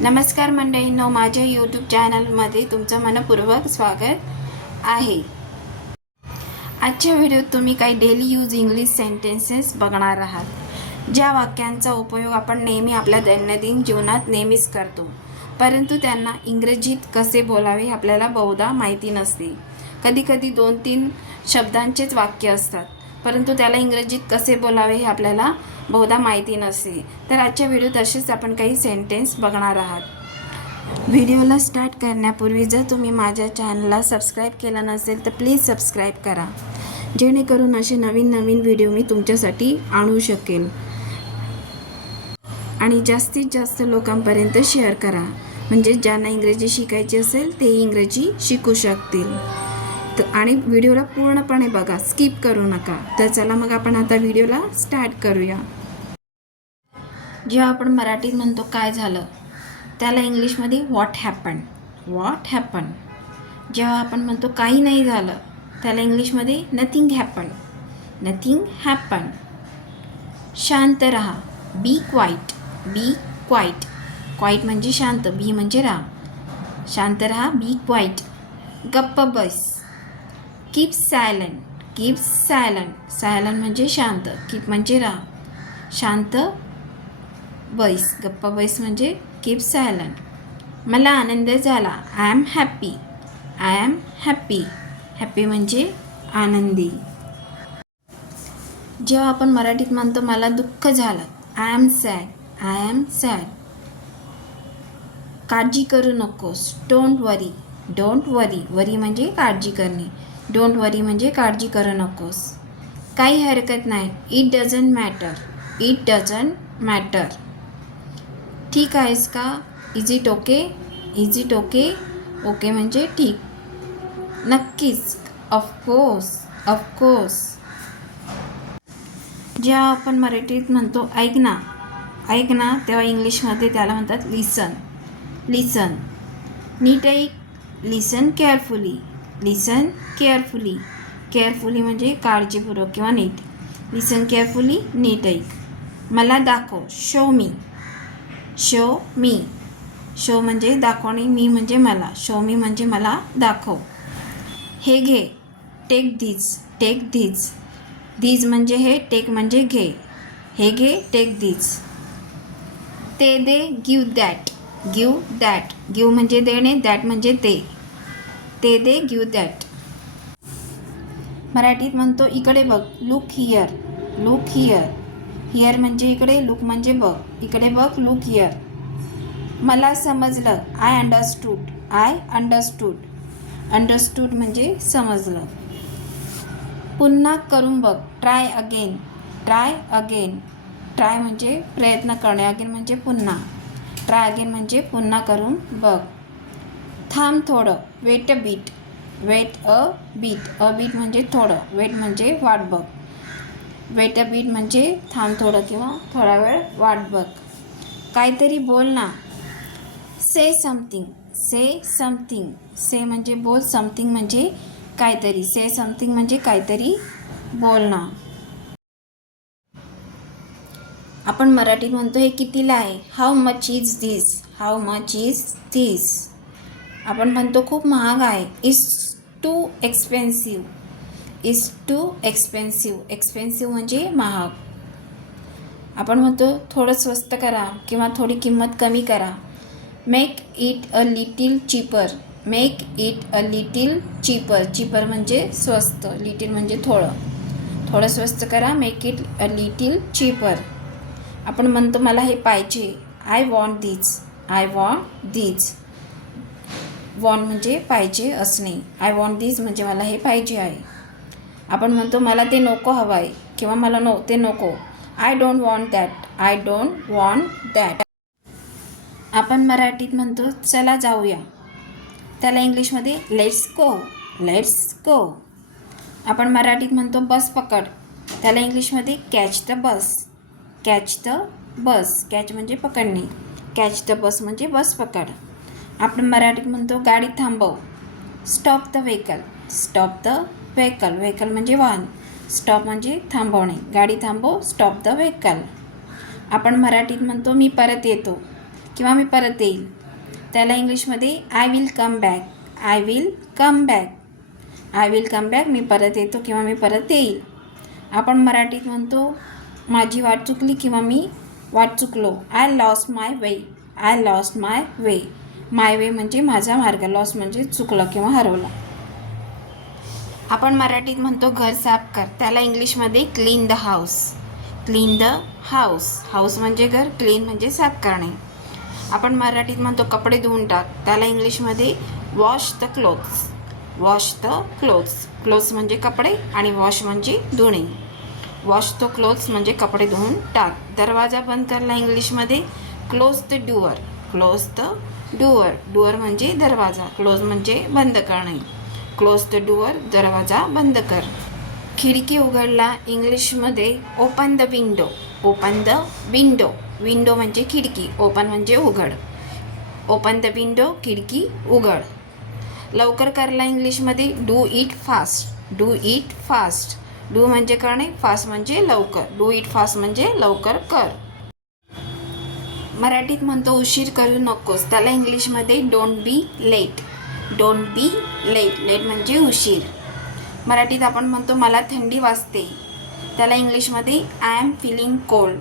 नमस्कार मंडळींनो, माझ्या यूट्यूब चॅनलमध्ये तुमचं मनपूर्वक स्वागत आहे। आजच्या व्हिडिओत तुम्ही काही डेली यूज इंग्लिश सेंटेन्सेस बघणार आहात, ज्या वाक्यांचा उपयोग आपण नेहमी आपल्या दैनंदिन जीवनात नेहमीच करतो, परंतु त्यांना इंग्रजीत कसे बोलावे आपल्याला बहुधा माहिती नसते। कधीकधी 2-3 शब्दांचेच वाक्य असतात, परंतु त्याला इंग्रजीत कसे बोलावे हे आपल्याला बहुधा माहिती नसते। तर आजच्या व्हिडिओत असेच आपण काही सेंटेन्स बघणार आहात। व्हिडिओला स्टार्ट करण्यापूर्वी जर तुम्ही माझ्या चॅनलला सबस्क्राईब केलं नसेल तर प्लीज सबस्क्राईब करा, जेणेकरून असे नवीन व्हिडिओ मी तुमच्यासाठी आणू शकेल। आणि जास्तीत जास्त लोकांपर्यंत शेअर करा, म्हणजे ज्यांना इंग्रजी शिकायची असेल ते इंग्रजी शिकू शकतील। आणि व्हिडिओला पूर्णपणे बघा, स्किप करू नका। तर चला मग आपण आता व्हिडिओला स्टार्ट करूया। जेव्हा आपण मराठीत म्हणतो काय झालं, त्याला इंग्लिशमध्ये व्हॉट हॅपन। जेव्हा आपण म्हणतो काही नाही झालं, त्याला इंग्लिशमध्ये नथिंग हॅपन। शांत रहा, बी क्वाईट। क्वाईट म्हणजे शांत, बी म्हणजे राहा, शांत रहा, बी क्वाईट। गप्प बस, कीप सायलेंट। सायलेंट म्हणजे शांत, कीप म्हणजे राहा, शांत बस, गप्प बस म्हणजे कीप सायलेंट। मला आनंद झाला, आय एम हॅपी। हॅपी म्हणजे आनंदी। जेव्हा आपण मराठीत म्हणतो मला दुःख झालं, आय एम सॅड। काळजी करू नकोस, डोंट वरी। वरी म्हणजे काळजी करणे, डोंट वरी म्हणजे काळजी करू नकोस। काही हरकत नाही, इट डझंट मॅटर। ठीक आहेस का, इज इट ओके। ओके म्हणजे ठीक, नक्कीच, ऑफकोर्स। जेव्हा आपण मराठीत म्हणतो ऐक ना, तेव्हा इंग्लिशमध्ये त्याला म्हणतात लिसन। नीट ऐक, लिसन केअरफुली। केअरफुली म्हणजे काळजीपूर्वक किंवा नीट, लिसन केअरफुली, नीट ऐक। मला दाखव, शो मी। शो म्हणजे दाखवणे, मी म्हणजे मला, शो मी म्हणजे मला दाखव। हे घे, टेक धीज। धीज म्हणजे हे, टेक म्हणजे घे, हे घे, टेक धीज। ते दे, गिव दॅट। गिव म्हणजे देणे, दॅट म्हणजे ते दे, गिव दॅट। मराठीत म्हणतो इकडे बघ, लुक हियर। हियर म्हणजे इकडे, लुक म्हणजे बघ, इकडे बघ, लुक हियर। मला समजलं, आय अंडरस्टूड म्हणजे समजलं। पुन्हा करून बघ, ट्राय अगेन। ट्राय म्हणजे प्रयत्न करणे, अगेन म्हणजे पुन्हा, ट्राय अगेन म्हणजे पुन्हा करून बघ। थांब थोडं, wait a bit. A bit म्हणजे थोडं, वेट म्हणजे वाट बघ, वेट अ बीट म्हणजे थांब थोडं किंवा थोडा वेळ वाट बघ। काहीतरी बोल ना, से समथिंग। से म्हणजे बोल, समथिंग म्हणजे काहीतरी, से समथिंग म्हणजे काहीतरी बोल ना। आपण मराठीत म्हणतो हे कितीला आहे, हाऊ मच इज धिस। आपण म्हणतो खूप महाग आहे, इट्स टू एक्सपेन्सिव्ह म्हणजे महाग। आपण म्हणतो थोडं स्वस्त करा किंवा थोडी किंमत कमी करा, make it a little cheaper. Cheaper म्हणजे स्वस्त, लिटिल म्हणजे थोडं स्वस्त करा, make it a little cheaper. आपण म्हणतो मला हे पाहिजे, आय वॉन्ट दिस। वॉन्ट म्हणजे पाहिजे असणे, आय वॉन्ट दिस म्हणजे मला हे पाहिजे आहे। आपण म्हणतो मला ते नको हवं आहे किंवा मला ते नको, आय डोंट वॉन्ट दॅट। आपण मराठीत म्हणतो चला जाऊया, त्याला इंग्लिशमध्ये लेट्स गो। आपण मराठीत म्हणतो बस पकड, त्याला इंग्लिशमध्ये कॅच द बस। कॅच म्हणजे पकडणे, कॅच द बस म्हणजे बस पकड। आपण मराठीत म्हणतो गाडी थांबव, स्टॉप द व्हेकल म्हणजे वाहन, स्टॉप म्हणजे थांबवणे, गाडी थांबव, स्टॉप द व्हेकल। आपण मराठीत म्हणतो मी परत येतो, किंवा मी परत येईल, त्याला इंग्लिशमध्ये I will come back. I will come back. I will come back, मी परत येतो किंवा मी परत येईल. आपण मराठीत म्हणतो माझी वाट चुकली किंवा मी वाट चुकलो. I lost my way. I lost my way. My way म्हणजे माझा मार्ग, लॉस्ट म्हणजे चुकलं किंवा हरवलं. आपण मराठीत म्हणतो घर साफ कर, त्याला इंग्लिशमध्ये clean the house. Clean the house. House म्हणजे घर, क्लीन म्हणजे साफ करणे. आपण मराठीत म्हणतो कपडे धुवून टाक, त्याला इंग्लिशमध्ये wash the clothes. Wash the clothes. Clothes म्हणजे कपडे आणि वॉश म्हणजे धुणे. वॉश द क्लोथ्स म्हणजे कपडे धुवून टाक. दरवाजा बंद करला इंग्लिशमध्ये close the door. Close the door. Door म्हणजे दरवाजा, क्लोज म्हणजे बंद करणे. क्लोज द डोअर, दरवाजा बंद कर. खिडकी उघडला इंग्लिशमध्ये open the window. Open the window. Window म्हणजे खिडकी, ओपन म्हणजे उघड. ओपन द विंडो, खिडकी उघड. लवकर करला इंग्लिशमध्ये do it fast. Do it fast. Do म्हणजे करणे, फास्ट म्हणजे लवकर. डू इट फास्ट म्हणजे लवकर कर. मराठीत म्हणतो उशीर करू नकोस, त्याला इंग्लिशमध्ये don't be late. Don't be late. Late म्हणजे उशीर. मराठीत आपण म्हणतो मला थंडी वाजते, त्याला इंग्लिशमध्ये I am feeling cold.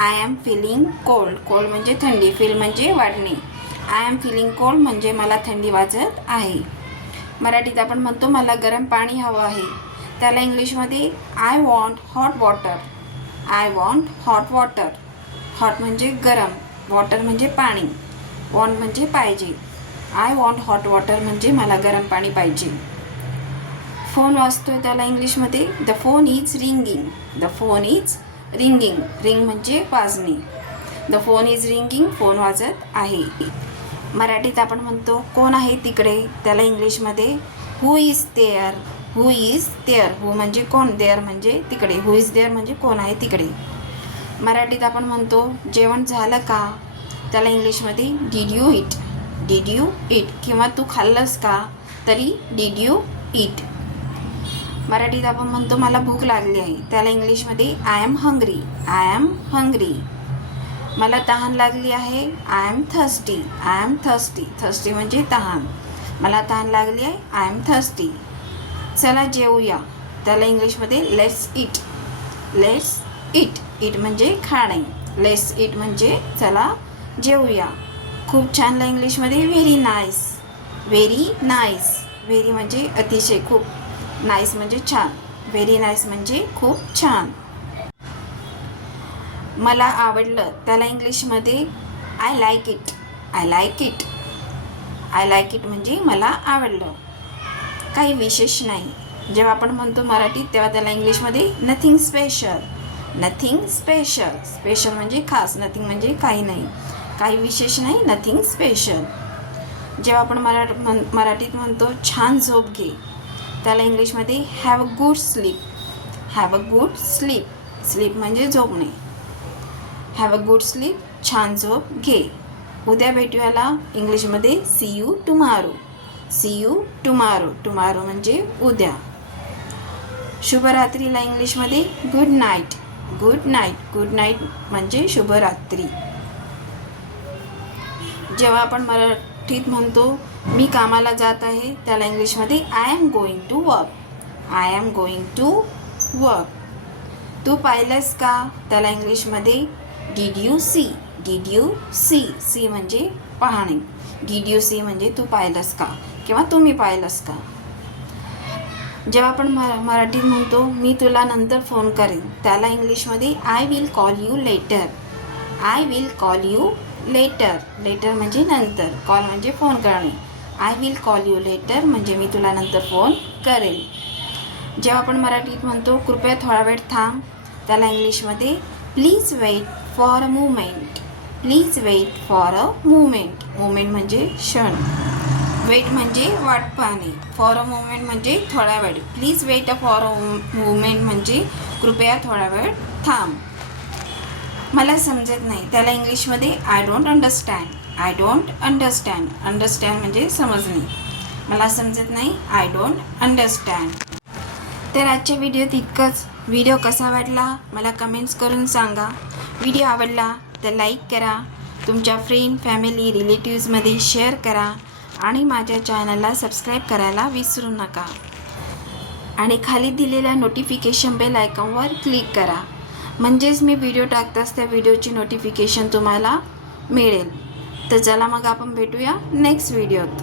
I am feeling cold. Cold म्हणजे थंडी, फील म्हणजे वाटणे. आय एम फीलिंग कोल्ड म्हणजे मला थंडी वाजत आहे. मराठीत आपण म्हणतो मला गरम पाणी हवं आहे, त्याला इंग्लिशमध्ये I want hot water. I want hot water. Hot म्हणजे गरम, वॉटर म्हणजे पाणी, वॉन्ट म्हणजे पाहिजे. आय वॉन्ट हॉट वॉटर म्हणजे मला गरम पाणी पाहिजे. फोन वाजतोय, त्याला इंग्लिशमध्ये the phone is ringing. The phone is ringing. Ring म्हणजे वाजणे. The phone is ringing, phone वाजत आहे. मराठीत आपण म्हणतो कोण आहे तिकडे, त्याला इंग्लिशमध्ये who is there. Who is there. Who म्हणजे कोण, देअर म्हणजे तिकडे. हू इज देअर म्हणजे कोण आहे तिकडे. मराठीत आपण म्हणतो जेवण झालं का, त्याला इंग्लिशमध्ये did you it. Did you it. किंवा तू खाल्लंस का, तरी डिड यू इट. मराठीत आपण म्हणतो मला भूक लागली आहे, त्याला इंग्लिशमध्ये I am hungry. I am hungry. मला तहान लागली आहे, I am thirsty. I am thirsty. Thirsty म्हणजे तहान. मला तहान लागली आहे, आय एम थर्स्टी. चला जेवूया, त्याला इंग्लिशमध्ये let's it. Let's it. It म्हणजे खाणे. लेट्स इट म्हणजे चला जेवूया. खूप छानला इंग्लिशमध्ये very nice. Very nice. Very म्हणजे अतिशय, खूप. नाईस म्हणजे छान. व्हेरी नाईस म्हणजे खूप छान. मला आवडलं, त्याला इंग्लिशमध्ये I like it. I like it. I like it म्हणजे मला आवडलं. काही विशेष नाही, जेव्हा आपण म्हणतो मराठीत तेव्हा त्याला इंग्लिशमध्ये nothing special. Nothing special. Special म्हणजे खास, नथिंग म्हणजे काही नाही. काही विशेष नाही, नथिंग स्पेशल. जेव्हा आपण मराठीत म्हणतो छान झोप घे, त्याला इंग्लिशमध्ये have a good sleep. Have a good sleep. Sleep म्हणजे झोपणे. हॅव अ गुड स्लीप, छान झोप घे. उद्या भेटूयाला इंग्लिशमध्ये see you tomorrow. See you tomorrow. Tomorrow म्हणजे उद्या. शुभरात्रीला इंग्लिशमध्ये good night. Good night. Good night म्हणजे शुभरात्री. जेव्हा आपण मराठीत म्हणतो मी कामाला जात आहे, त्याला इंग्लिशमध्ये I am going to work. I am going to work. तू पाहिलंस का, त्याला इंग्लिशमध्ये did you see. Did you see. See म्हणजे पाहणे. डिड यू सी म्हणजे तू पाहिलंस का किंवा तुम्ही पाहिलंस का. जेव्हा आपण मराठीत म्हणतो मी तुला नंतर फोन करेन, त्याला इंग्लिशमध्ये I will call you later. I will call you later. Later म्हणजे नंतर, कॉल म्हणजे फोन करणे. I will call you later म्हणजे मी तुला नंतर फोन करेन. जेव्हा आपण मराठीत म्हणतो कृपया थोडा वेळ थांब, त्याला इंग्लिशमध्ये please wait for a moment. Please wait for a moment. Moment म्हणजे क्षण. वेट म्हणजे वाट पाहणे. फॉर अ मुमेंट म्हणजे थोडा वेळ. Please wait for a moment म्हणजे कृपया थोडा वेळ थांब. मला समजत नाही, त्याला इंग्लिशमध्ये I don't understand. I don't understand. Understand म्हणजे समजणे. मला समजत नाही, आय डोंट अंडरस्टँड. तर आजच्या व्हिडिओत इतकंच. व्हिडिओ कसा वाटला मला कमेंट्स करून सांगा. व्हिडिओ आवडला तर लाईक करा, तुमच्या फ्रेंड, फॅमिली, रिलेटिव्समध्ये शेअर करा आणि माझ्या चॅनलला सबस्क्राईब करायला विसरू नका. आणि खाली दिलेल्या नोटिफिकेशन बेल आयकॉनवर क्लिक करा, म्हणजेच मी व्हिडिओ टाकताच त्या व्हिडिओची नोटिफिकेशन तुम्हाला मिळेल. तर चला मग आपण भेटूया नेक्स्ट व्हिडिओत.